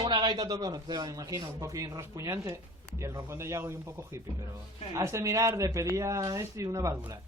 luego una gaita a tope o no te me imagino, un poquín raspuñante. Y el roncón de Yago y un poco hippie, pero... Has de mirar de pedía este y una válvula.